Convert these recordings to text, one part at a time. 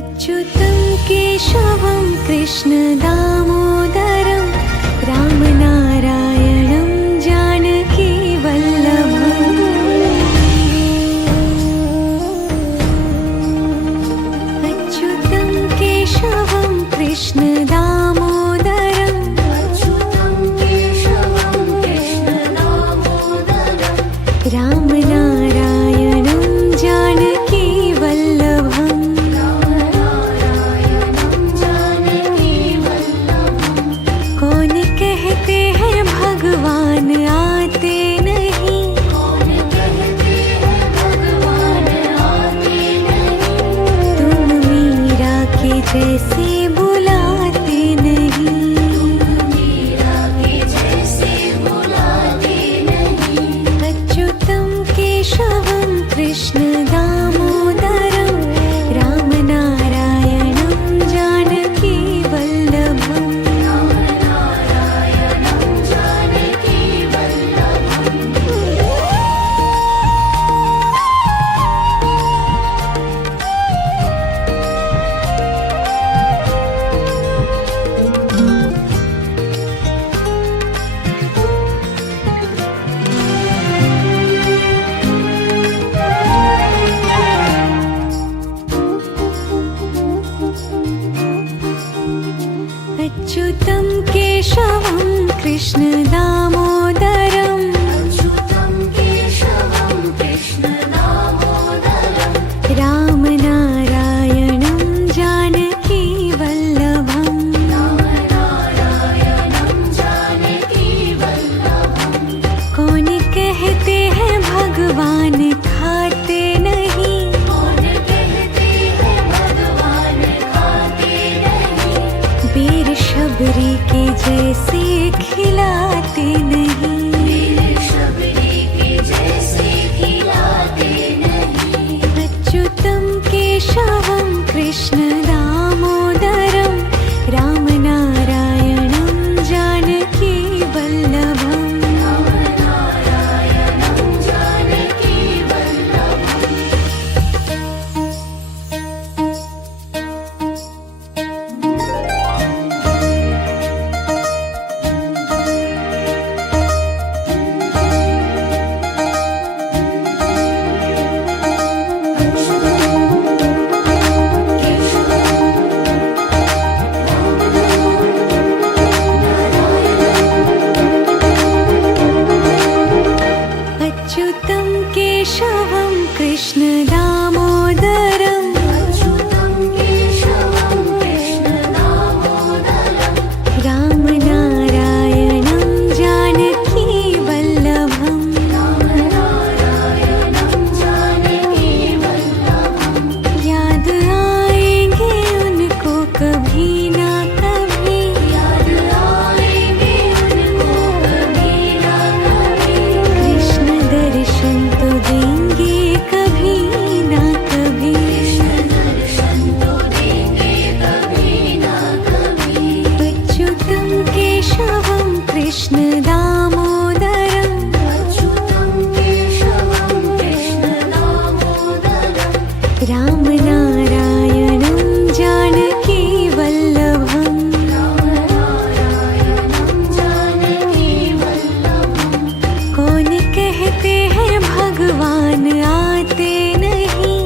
अच्युतं केशवं कृष्णदामोदरं रामनारायणं जानकीवल्लभम् अच्युतं केशवं कृष्णदामोदरं रामनारायणं जानकीवल्लभम् कौन कहते हैं भगवान आते नहीं, तुम मीरा के जैसे बुलाते नहीं, अच्युतं केशवं कृष्णदामोदरं रामनारायणं जानकीवल्लभम् अच्युतं केशवं कृष्णदामोदरं रामनारायणं जानकीवल्लभम् कौन कहते हैं भगवान खाते नहीं, बेर शबरी के जैसे खिलाते नहीं, अच्युतं केशवं कृष्णदामोदरं रामनारायणं जानकीवल्लभम् अच्युतं केशवं कृष्णदामोदरं रामनारायणं जानकीवल्लभम् याद आएंगे उनको कभी ना कभी, कृष्ण दर्शन तो देंगे कभी ना कभी, अच्युतं केशवं कृष्णदामोदरं रामनारायणं जानकीवल्लभम् कौन कहते हैं भगवान आते नहीं,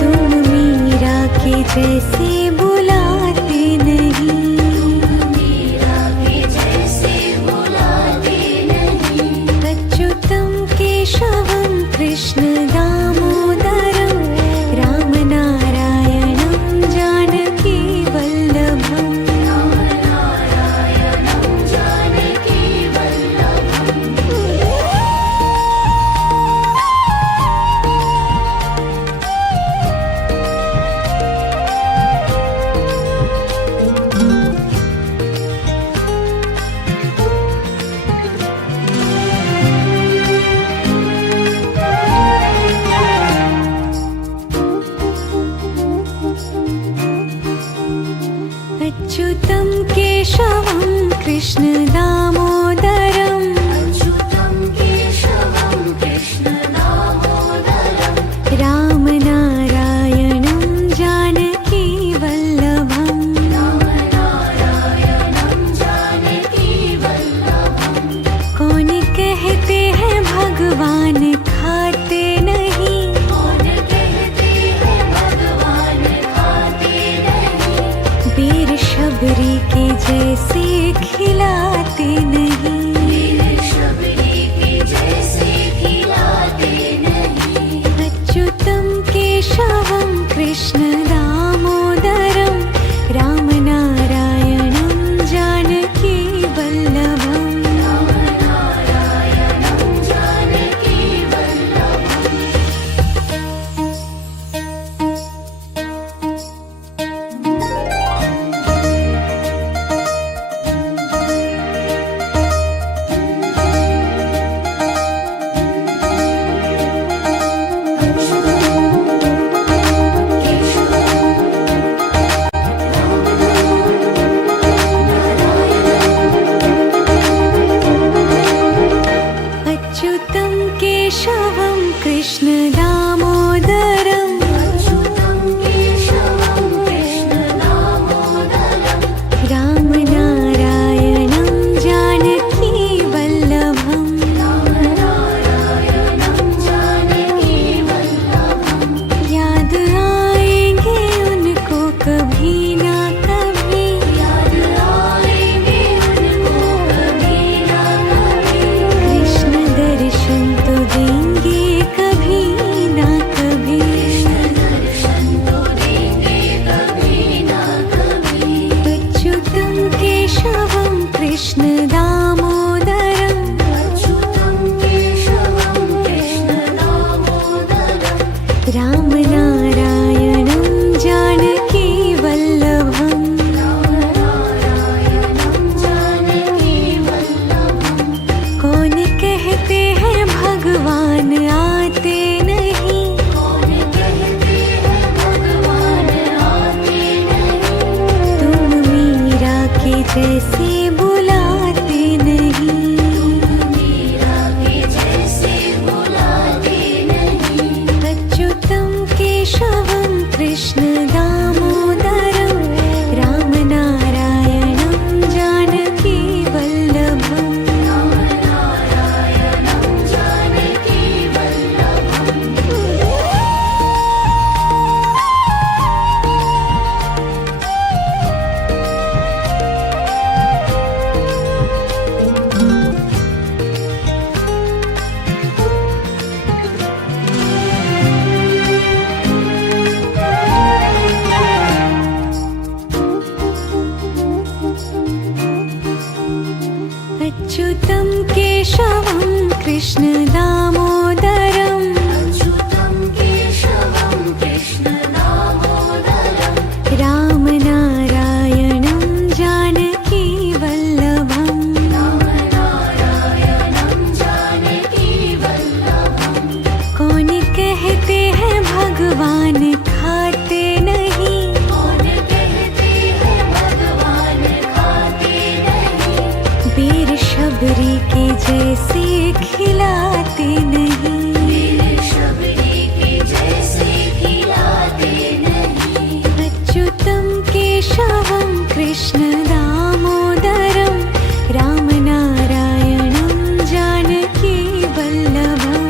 तुम मीरा के जैसे बुलाते नहीं, अच्युतं केशवं कृष्णदामोदरं रामनारायणं जानकीवल्लभम् अच्युतं केशवं कृष्णदामोदरं अच्युतं केशवं कृष्णदामोदरं केशवं कृष्ण दामोदरं रामनारायणं जानकी वल्लभम् अच्युतं केशवं कृष्ण दामोदरं रामनारायणं जानकी वल्लभम् याद आएंगे उनको कभी ना कभी कृष्ण दर्शन तो देंगे कभी ना कभी अच्युतं केशवं कृष्ण दामोदरं रामनारायणं जानकी वल्लभम् कौन कहते हैं भगवान आते नहीं तुम मीरा के जैसे बुलाते नहीं अच्युतं केशवं कृष्ण दामोदरं रामनारायणं जानकी वल्लभम् अच्युतं केशवं कृष्ण दामोदरं रामनारायणं जानकी वल्लभम् कौन कहते हैं भगवान खाते नहीं वीर शबरी के जैसे खिलाते नहीं अच्युतं केशवं कृष्ण दामोदरं रामनारायणं जानकी वल्लभम्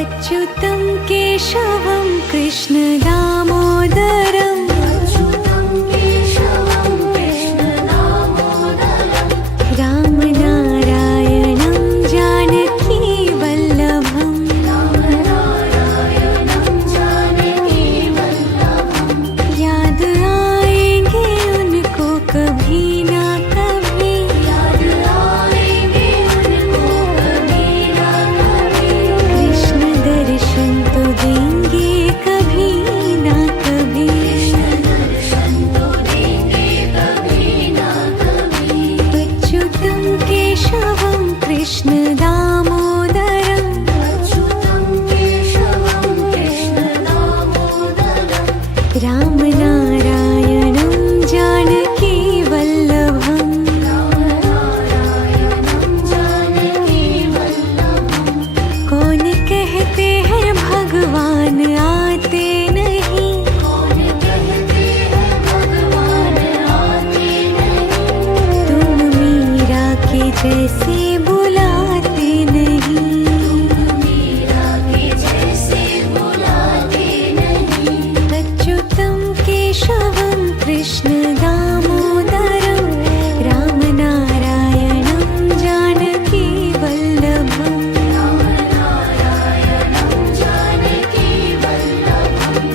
अच्युतं केशवं कृष्ण दामोदरं रामनारायणं जानकी वल्लभम् याद आएंगे उनको कभी ना कभी कृष्ण दर्शन तो देंगे कभी ना कभी अच्युतं केशवं कृष्ण दामोदरं रामनारायणं जानकी वल्लभम् कौन कहते हैं भगवान भगवान आते नहीं। कौन कहते हैं भगवान आते नहीं। तुम मीरा के जैसे बुलाते नहीं। तुम मीरा के जैसे बुलाते नहीं। अच्युतं केशवं कृष्ण दामोदरं रामनारायणं जानकी वल्लभम्। रामनारायणं जानकी वल्लभम्।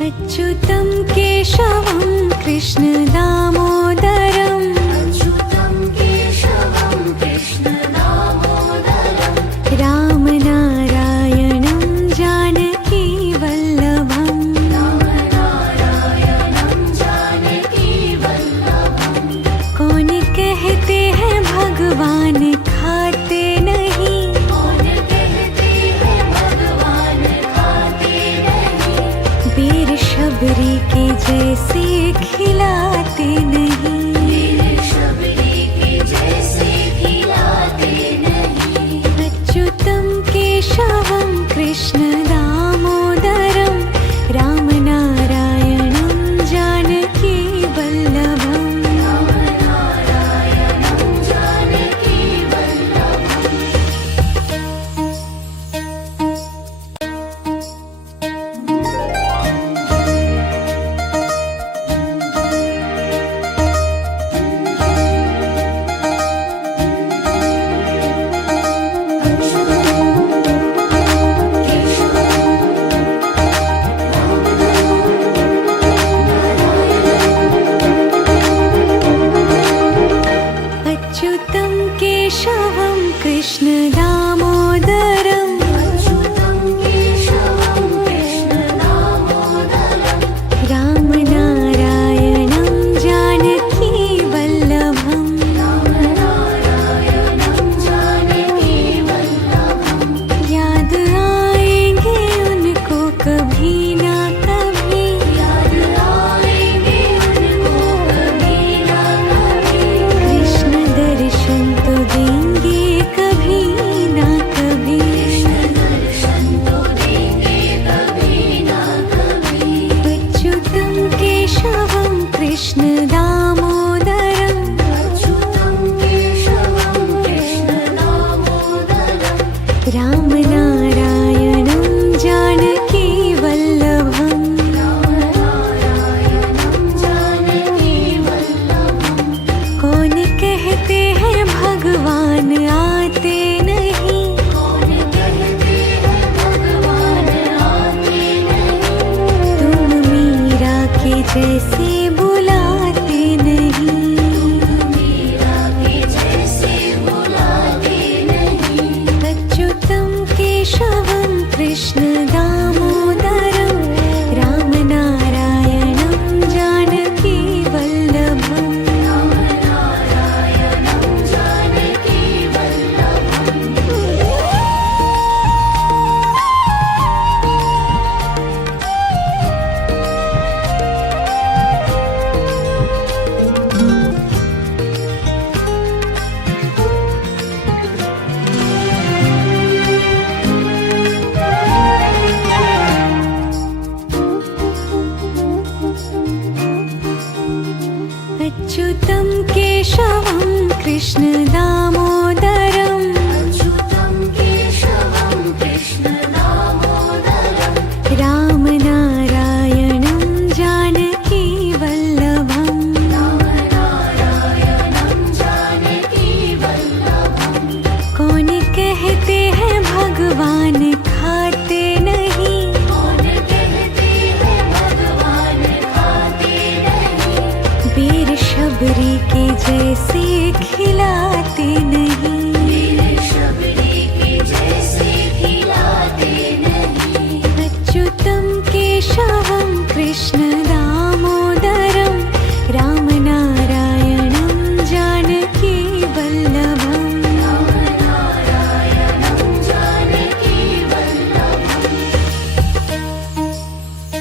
अच्युतं केशवं कृष्ण दामोदरं अच्युतं केशवं कृष्ण दामोदरं। रामनारायणं जानकी वल्लभम्। रामनारायणं जानकी वल्लभम्। कौन कहते हैं भगवान खाते नहीं। कौन कहते हैं भगवान खाते नहीं। वीर शबरी के जैसे खिलाते नहीं। वीर शबरी के जैसे खिलाते नहीं। अच्युतं केशवं कृष्ण दामोदरं रामनारायणं जानकी वल्लभम्। रामनारायणं जानकी वल्लभम्। अच्युतं केशवं कृष्ण दामोदरं अच्युतं केशवं कृष्ण दामोदरं। रामनारायणं जानकी वल्लभम्। रामनारायणं जानकी वल्लभम्। याद आएंगे उनको कभी ना कभी। याद आएंगे उनको कभी ना कभी। कृष्ण दर्शन तो देंगे कभी ना कभी। कृष्ण दर्शन तो देंगे कभी ना कभी। अच्युतं केशवं कृष्ण दामोदरं अच्युतं केशवं कृष्ण दामोदरं। रामनारायणं जानकी वल्लभम्। रामनारायणं जानकी वल्लभम्। कौन कहते हैं भगवान आते नहीं। कौन कहते हैं भगवान आते नहीं। तुम मीरा के जैसे बुलाते नहीं। मीरा के जैसे बुलाते नहीं। अच्युतं केशवं कृष्ण दामोदरं रामनारायणं जानकी वल्लभम्। रामनारायणं जानकी वल्लभम्। अच्युतं केशवं कृष्ण दामोदरं अच्युतं केशवं कृष्ण दामोदरं। रामनारायणं जानकी वल्लभम्। रामनारायणं जानकी वल्लभम्। कौन कहते हैं भगवान खाते नहीं। कौन कहते हैं भगवान खाते नहीं। वीर शबरी के जैसे खिलाते नहीं। वीर शबरी के जैसे खिलाते नहीं। अच्युतं केशवं कृष्ण दामोदरं